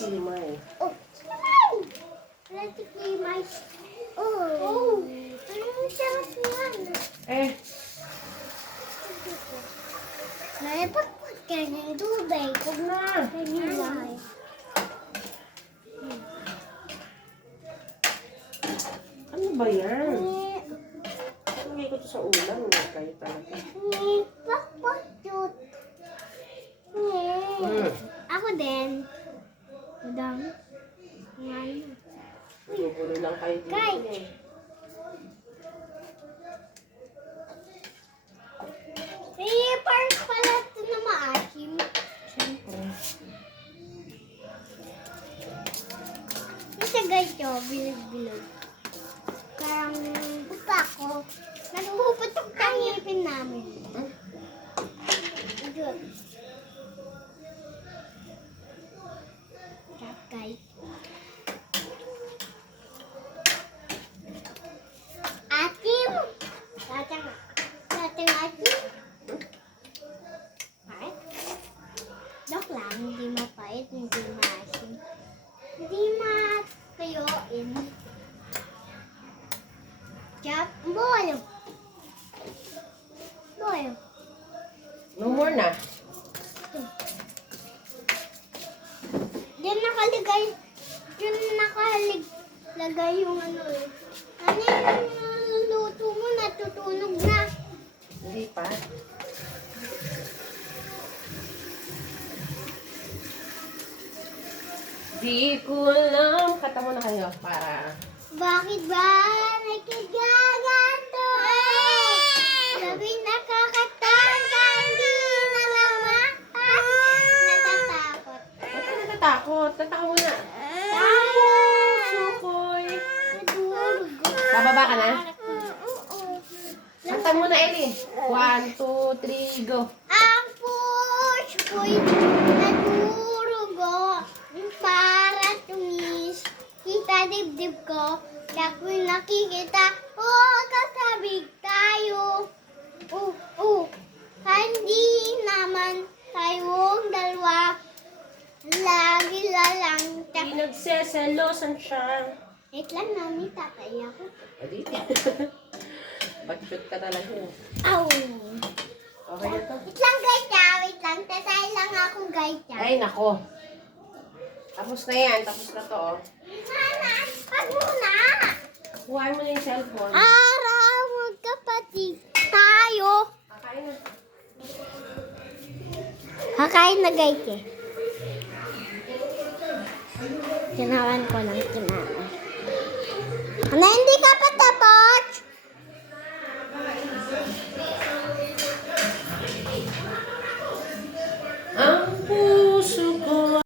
Kimay. Oh, kimay! Plastic kimay. Oh. Ang sarap yan. Eh, Naipagpag ka ng tubig. huwag na. Kimay. Ano ba yan? Hindi ko to sa ulam. Hindi kayo talaga. Pakpakot. Ako din. Madami. Ngayon. Gugulo lang kayo dito. Kay. Eh. Parang pala ito na maasim. Siyempre. Kasi ganito, bilog-bilog. Karang pupa ko. Nagpuputok ang ngipin namin. Good. Kakay. Atim! Dating atim. Pait? Joke lang, hindi mapait, hindi maasim. Hindi matayuin. Chop, boil. Boil. No more na. Diyan nakalagay yung ano eh. Ano yung naluluto mo, natutunog na. Hindi pa. Di ko alam. Kata mo na kayo para... Bakit ba nagkagaganto? Sabi nakakatanda, hindi na naman natatakot. Ba't ka natatakot? Tataka mo na. Tapos, Sukoy. nadurog. Bababa ka na? Oo. Kata mo na, Ellie. 1, 2, 3, go. Ang push ko'y nadurugo para tumis. Kita dibdib ko, ako'y nakikita, kasabig tayo. Hindi naman tayong dalawa, lagi lalang Di nagseselosan siya. Wait lang, mami, tatay ako. Adi. Ba't-shoot ka talaga. Aw! Okay na to. Wait lang, guys, wait lang. Tatay lang ako, guys. Ay, nako. Tapos na yan. Tapos na to, oh. Mama, pag muna! Kuhain mo na yung cellphone. Araw, magkapatid tayo. Kakain na. Kakain na, guys, eh. Kinawan ko lang kinain.